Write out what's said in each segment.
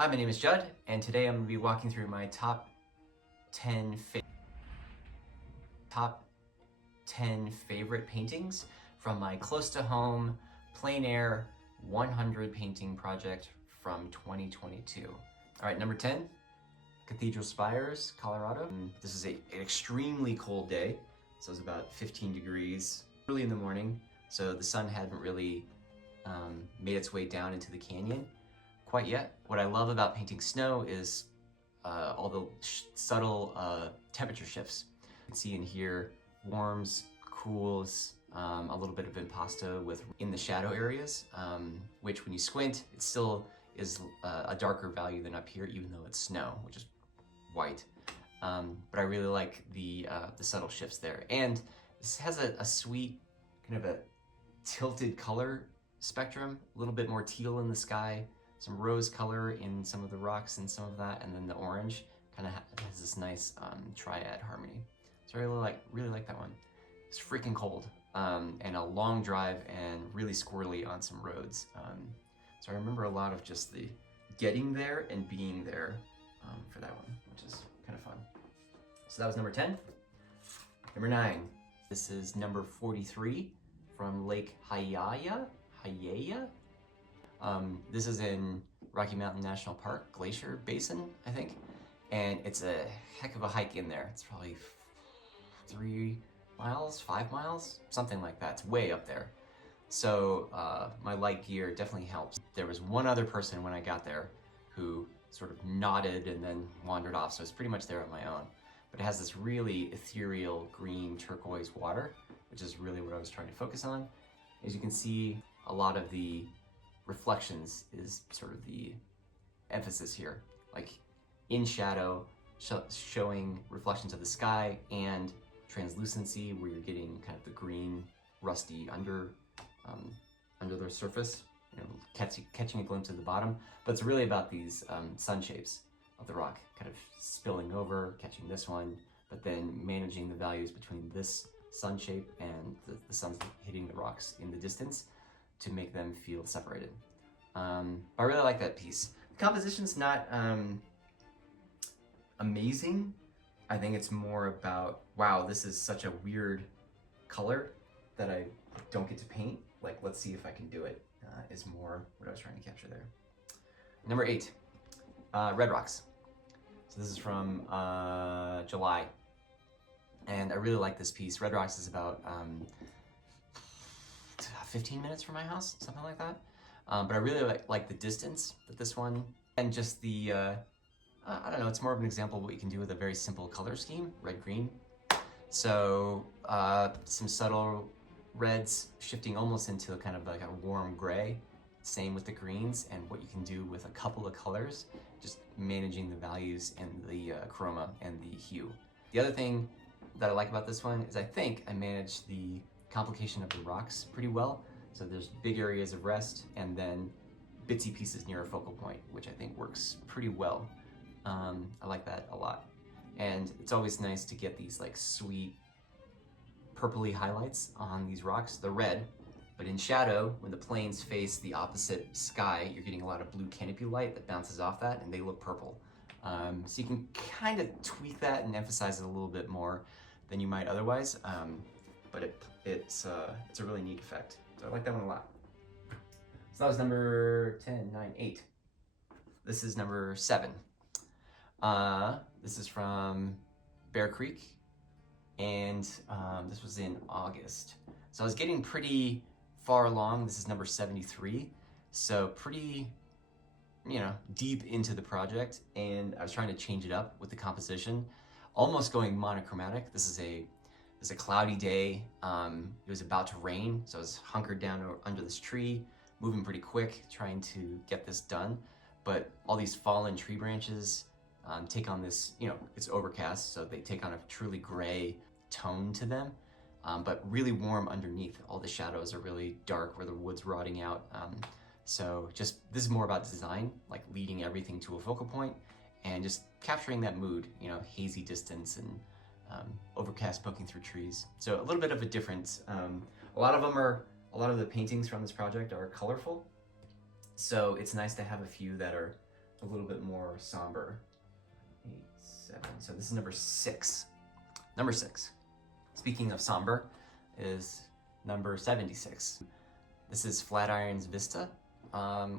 Hi, my name is Judd, and today I'm going to be walking through my top 10 favorite paintings from my close-to-home plein air 100 painting project from 2022. All right, number 10, Cathedral Spires, Colorado. This is an extremely cold day, so it's about 15 degrees early in the morning, so the sun hadn't really made its way down into the canyon quite yet. What I love about painting snow is all the subtle temperature shifts. You can see in here, warms, cools, a little bit of impasto in the shadow areas, which when you squint, it still is a darker value than up here, even though it's snow, which is white. But I really like the subtle shifts there. And this has a sweet, kind of a tilted color spectrum, a little bit more teal in the sky, some rose color in some of the rocks and some of that, and then the orange kind of has this nice triad harmony. So I really like that one. It's freaking cold and a long drive and really squirrely on some roads. So I remember a lot of just the getting there and being there for that one, which is kind of fun. So that was number 10. Number 9, this is number 43 from Lake Hayaya. This is in Rocky Mountain National Park, Glacier Basin, I think. And it's a heck of a hike in there. It's probably 3 miles, 5 miles, something like that. It's way up there. So my light gear definitely helps. There was one other person when I got there who sort of nodded and then wandered off. So it's pretty much there on my own. But it has this really ethereal green turquoise water, which is really what I was trying to focus on. As you can see, a lot of the reflections is sort of the emphasis here, like in shadow, showing reflections of the sky, and translucency where you're getting kind of the green, rusty under the surface, catching a glimpse of the bottom. But it's really about these sun shapes of the rock, kind of spilling over, catching this one, but then managing the values between this sun shape and the sun hitting the rocks in the distance to make them feel separated. I really like that piece. The composition's not amazing. I think it's more about, wow, this is such a weird color that I don't get to paint. Like, let's see if I can do it, is more what I was trying to capture there. Number 8, Red Rocks. So this is from July. And I really like this piece. Red Rocks is about 15 minutes from my house, something like that. But I really like the distance that this one, and just the, I don't know, it's more of an example of what you can do with a very simple color scheme, red-green. So some subtle reds shifting almost into kind of like a warm gray. Same with the greens, and what you can do with a couple of colors, just managing the values and the chroma and the hue. The other thing that I like about this one is I think I managed the complication of the rocks pretty well. So there's big areas of rest and then bitsy pieces near a focal point, which I think works pretty well. I like that a lot. And it's always nice to get these like sweet purpley highlights on these rocks. They're red, but in shadow, when the planes face the opposite sky, you're getting a lot of blue canopy light that bounces off that, and they look purple. So you can kind of tweak that and emphasize it a little bit more than you might otherwise, but it's a really neat effect. So I like that one a lot. So that was number 10, 9, 8. This is number 7. This is from Bear Creek, and this was in August. So I was getting pretty far along. This is number 73, so pretty, deep into the project, and I was trying to change it up with the composition, almost going monochromatic. This is a cloudy day. It was about to rain, so I was hunkered down under this tree, moving pretty quick, trying to get this done. But all these fallen tree branches take on this, it's overcast, so they take on a truly gray tone to them, but really warm underneath. All the shadows are really dark where the wood's rotting out. So this is more about design, like leading everything to a focal point and just capturing that mood, hazy distance and overcast poking through trees. So a little bit of a difference. A lot of the paintings from this project are colorful. So it's nice to have a few that are a little bit more somber. 8, 7, so this is number 6. Number 6, speaking of somber, is number 76. This is Flatiron's Vista,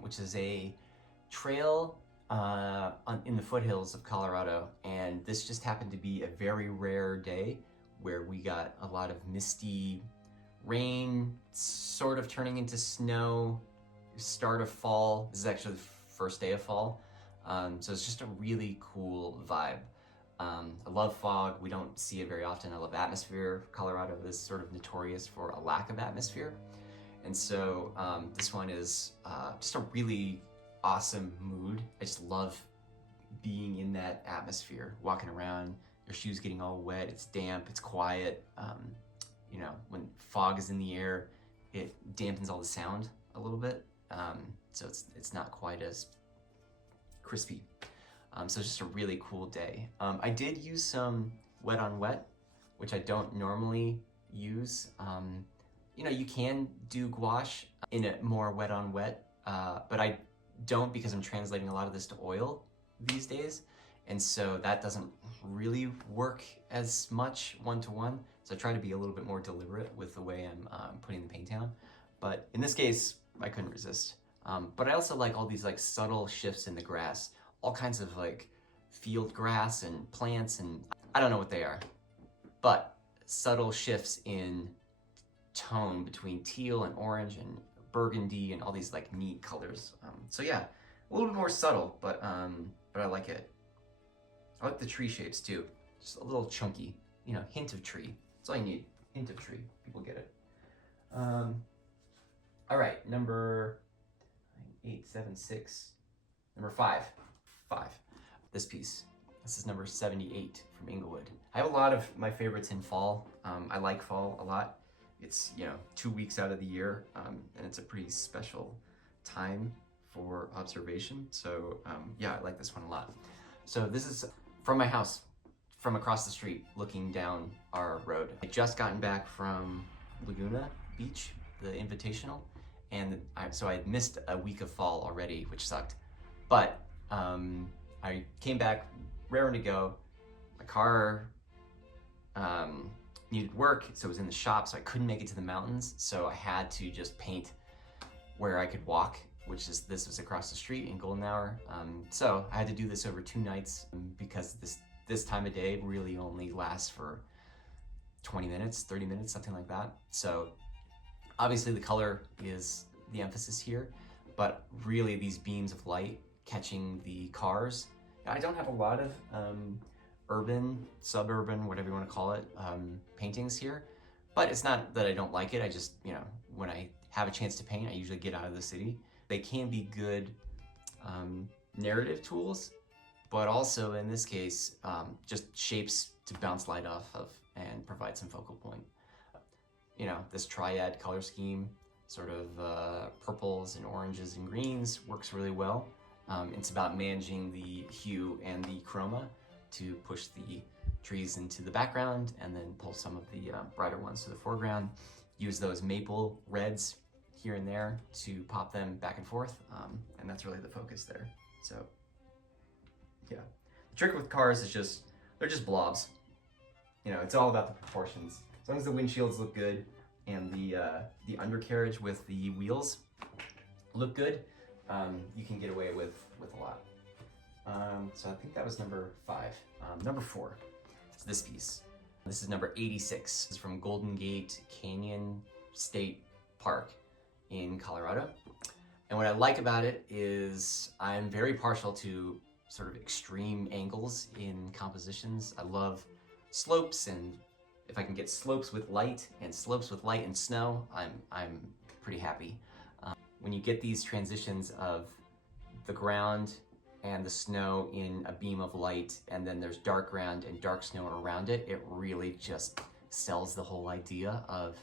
which is a trail in the foothills of Colorado, and this just happened to be a very rare day where we got a lot of misty rain, sort of turning into snow, start of fall. This is actually the first day of fall, so it's just a really cool vibe. I love fog. We don't see it very often. I love atmosphere. Colorado is sort of notorious for a lack of atmosphere, and so this one is just a really awesome mood. I just love being in that atmosphere, walking around, your shoes getting all wet, it's damp, it's quiet. You know, when fog is in the air, it dampens all the sound a little bit, so it's not quite as crispy. So it's just a really cool day. I did use some wet on wet, which I don't normally use. You know, you can do gouache in a more wet on wet, but I don't, because I'm translating a lot of this to oil these days, and so that doesn't really work as much one-to-one. So I try to be a little bit more deliberate with the way I'm putting the paint down. But in this case, I couldn't resist. But I also like all these like subtle shifts in the grass, all kinds of like field grass and plants, and I don't know what they are, but subtle shifts in tone between teal and orange and burgundy and all these like neat colors. So yeah, a little bit more subtle, but I like it. I like the tree shapes too. Just a little chunky, you know, hint of tree. That's all you need. Hint of tree. People get it. All right, number 8, 7, 6. Number 5. This piece. This is number 78 from Inglewood. I have a lot of my favorites in fall. I like fall a lot. It's, you know, 2 weeks out of the year, and it's a pretty special time for observation. So yeah, I like this one a lot. So this is from my house, from across the street, looking down our road. I just gotten back from Laguna Beach, the Invitational, and so I missed a week of fall already, which sucked. But I came back raring to go. My car needed work, so it was in the shop, so I couldn't make it to the mountains, so I had to just paint where I could walk, which is, this was across the street in Golden Hour. So I had to do this over 2 nights because this time of day really only lasts for 20 minutes, 30 minutes, something like that. So obviously the color is the emphasis here, but really these beams of light catching the cars. I don't have a lot of urban, suburban, whatever you want to call it, paintings here, but it's not that I don't like it. I just, you know, when I have a chance to paint, I usually get out of the city. They can be good narrative tools, but also in this case, just shapes to bounce light off of and provide some focal point. You know, this triad color scheme, sort of purples and oranges and greens, works really well. It's about managing the hue and the chroma to push the trees into the background and then pull some of the brighter ones to the foreground. Use those maple reds here and there to pop them back and forth, and that's really the focus there. So yeah, the trick with cars is just, they're just blobs. You know, it's all about the proportions. As long as the windshields look good and the undercarriage with the wheels look good, you can get away with a lot. So I think that was number 5. Number 4 is this piece. This is number 86. It's from Golden Gate Canyon State Park in Colorado. And what I like about it is I'm very partial to sort of extreme angles in compositions. I love slopes, and if I can get slopes with light and slopes with light and snow, I'm pretty happy. When you get these transitions of the ground and the snow in a beam of light, and then there's dark ground and dark snow around it, it really just sells the whole idea of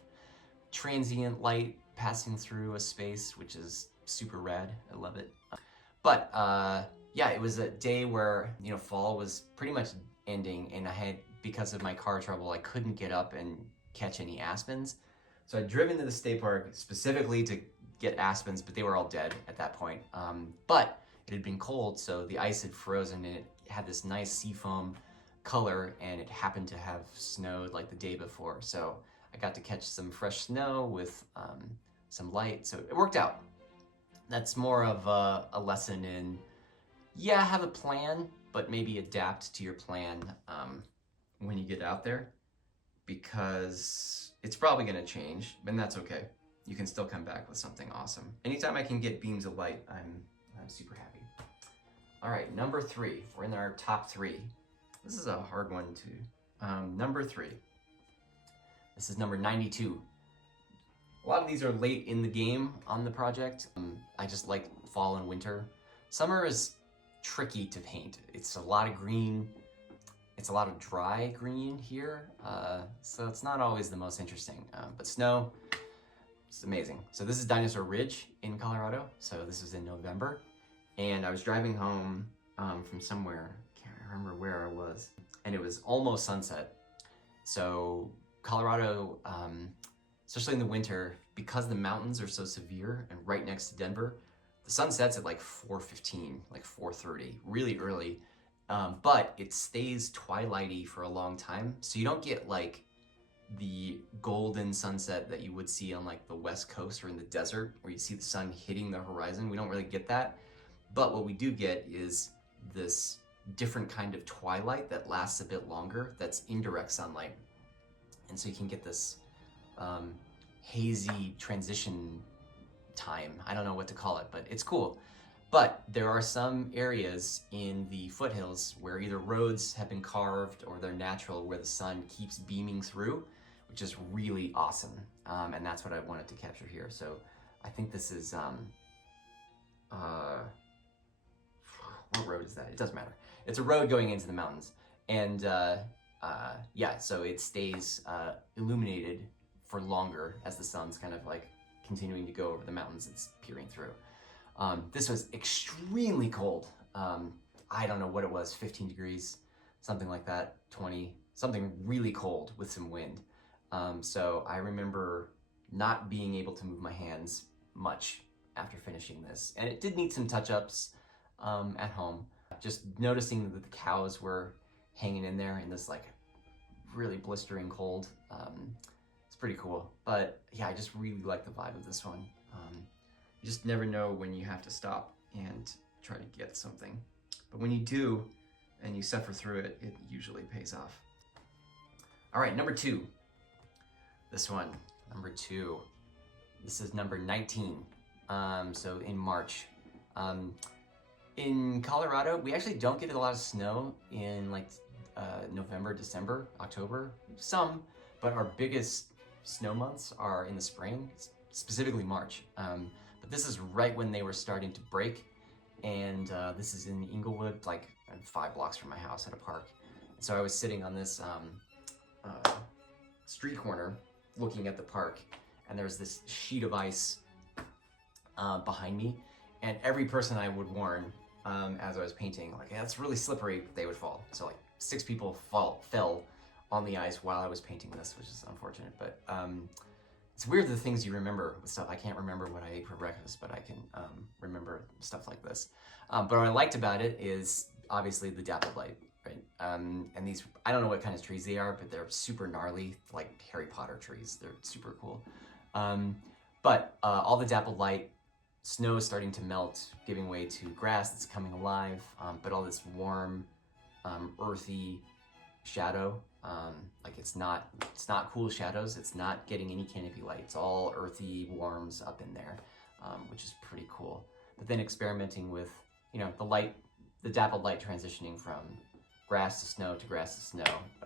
transient light passing through a space, which is super rad. I love it. But yeah, it was a day where, you know, fall was pretty much ending, and I had, because of my car trouble, I couldn't get up and catch any aspens. So I'd driven to the state park specifically to get aspens, but they were all dead at that point. But it had been cold, so the ice had frozen and it had this nice seafoam color, and it happened to have snowed like the day before. So I got to catch some fresh snow with some light, so it worked out. That's more of a lesson in, yeah, have a plan, but maybe adapt to your plan when you get out there, because it's probably gonna change, and that's okay. You can still come back with something awesome. Anytime I can get beams of light, I'm super happy. All right, number 3, we're in our top 3. This is a hard one too. Number 3, this is number 92. A lot of these are late in the game on the project. I just like fall and winter. Summer is tricky to paint. It's a lot of green. It's a lot of dry green here. So it's not always the most interesting, but snow, it's amazing. So this is Dinosaur Ridge in Colorado. So this was in November, and I was driving home from somewhere. Can't remember where I was, and it was almost sunset. So Colorado, especially in the winter, because the mountains are so severe and right next to Denver, the sun sets at like 4:15, like 4:30, really early, but it stays twilighty for a long time. So you don't get like the golden sunset that you would see on like the West Coast or in the desert where you see the sun hitting the horizon. We don't really get that. But what we do get is this different kind of twilight that lasts a bit longer, that's indirect sunlight. And so you can get this hazy transition time. I don't know what to call it, but it's cool. But there are some areas in the foothills where either roads have been carved or they're natural, where the sun keeps beaming through, which is really awesome. And that's what I wanted to capture here. So I think this is, what road is that? It doesn't matter. It's a road going into the mountains. And yeah, so it stays illuminated for longer as the sun's kind of like continuing to go over the mountains it's peering through. This was extremely cold. I don't know what it was, 15 degrees, something like that, 20, something really cold with some wind. So I remember not being able to move my hands much after finishing this. And it did need some touch-ups at home. Just noticing that the cows were hanging in there in this like really blistering cold. It's pretty cool. But yeah, I just really like the vibe of this one. You just never know when you have to stop and try to get something. But when you do, and you suffer through it, it usually pays off. All right, number 2. This one, number 2. This is number 19, so in March. In Colorado, we actually don't get a lot of snow in like November, December, October, some, but our biggest snow months are in the spring, specifically March. But this is right when they were starting to break, and this is in Inglewood, like 5 blocks from my house at a park. So I was sitting on this street corner looking at the park, and there was this sheet of ice behind me, and every person I would warn as I was painting, like, yeah, it's really slippery, they would fall. So like 6 people fell on the ice while I was painting this, which is unfortunate, but it's weird the things you remember with stuff. I can't remember what I ate for breakfast, but I can remember stuff like this. But what I liked about it is obviously the dappled light, right? And these, I don't know what kind of trees they are, but they're super gnarly, like Harry Potter trees. They're super cool. But all the dappled light, snow is starting to melt, giving way to grass that's coming alive, but all this warm, earthy shadow. Like it's not cool shadows. It's not getting any canopy light. It's all earthy warms up in there, which is pretty cool. But then experimenting with, you know, the dappled light transitioning from grass to snow to grass to snow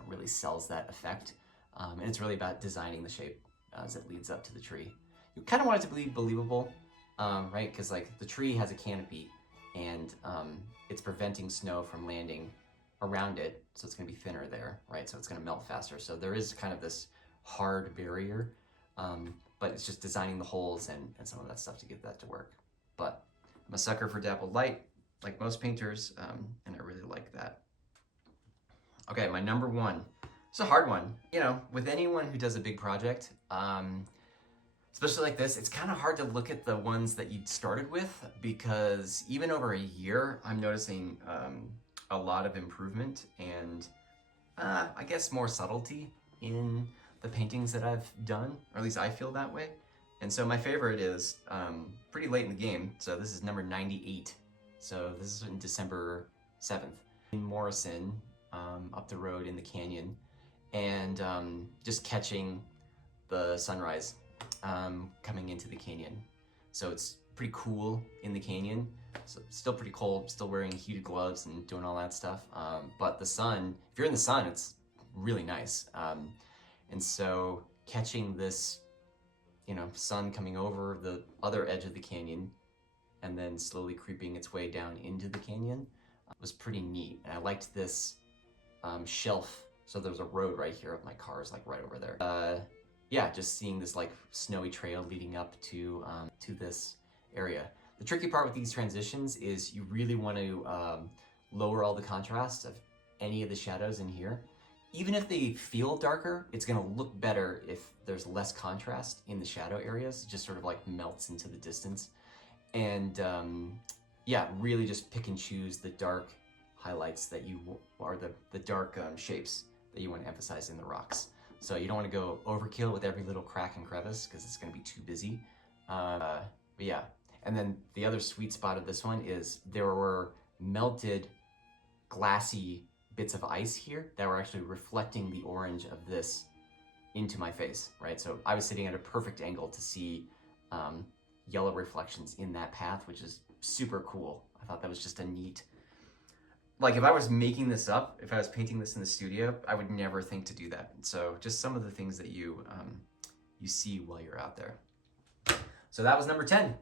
really sells that effect. And it's really about designing the shape as it leads up to the tree. You kind of want it to be believable, right? Because like the tree has a canopy, and it's preventing snow from landing around it, so it's going to be thinner there, right? So it's going to melt faster. So there is kind of this hard barrier, but it's just designing the holes and some of that stuff to get that to work. But I'm a sucker for dappled light, like most painters, and I really like that. Okay, my number 1. It's a hard one. You know, with anyone who does a big project, especially like this, it's kind of hard to look at the ones that you started with, because even over a year, I'm noticing a lot of improvement and I guess more subtlety in the paintings that I've done, or at least I feel that way. And so my favorite is pretty late in the game, so this is number 98. So this is in December 7th. In Morrison, up the road in the canyon, and just catching the sunrise coming into the canyon. So it's pretty cool in the canyon. So still pretty cold, still wearing heated gloves and doing all that stuff. But the sun, if you're in the sun, it's really nice. And so catching this, you know, sun coming over the other edge of the canyon and then slowly creeping its way down into the canyon was pretty neat. And I liked this shelf. So there's a road right here. My car is like right over there. Yeah, just seeing this like snowy trail leading up to this area. The tricky part with these transitions is you really want to lower all the contrast of any of the shadows in here. Even if they feel darker, it's gonna look better if there's less contrast in the shadow areas. It just sort of like melts into the distance. And yeah, really just pick and choose the dark highlights that you, or the dark shapes that you want to emphasize in the rocks. So you don't want to go overkill with every little crack and crevice because it's going to be too busy. But yeah, and then the other sweet spot of this one is there were melted glassy bits of ice here that were actually reflecting the orange of this into my face, right? So I was sitting at a perfect angle to see yellow reflections in that path, which is super cool. I thought that was just a neat, like if I was making this up, if I was painting this in the studio, I would never think to do that. So just some of the things that you see while you're out there. So that was number 10.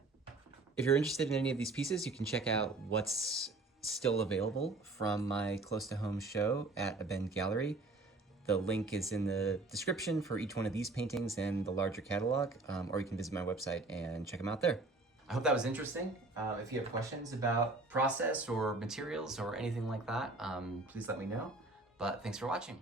If you're interested in any of these pieces, you can check out what's still available from my close to home show at ABEND Gallery. The link is in the description for each one of these paintings and the larger catalog, or you can visit my website and check them out there. I hope that was interesting. If you have questions about process or materials or anything like that, please let me know. But thanks for watching.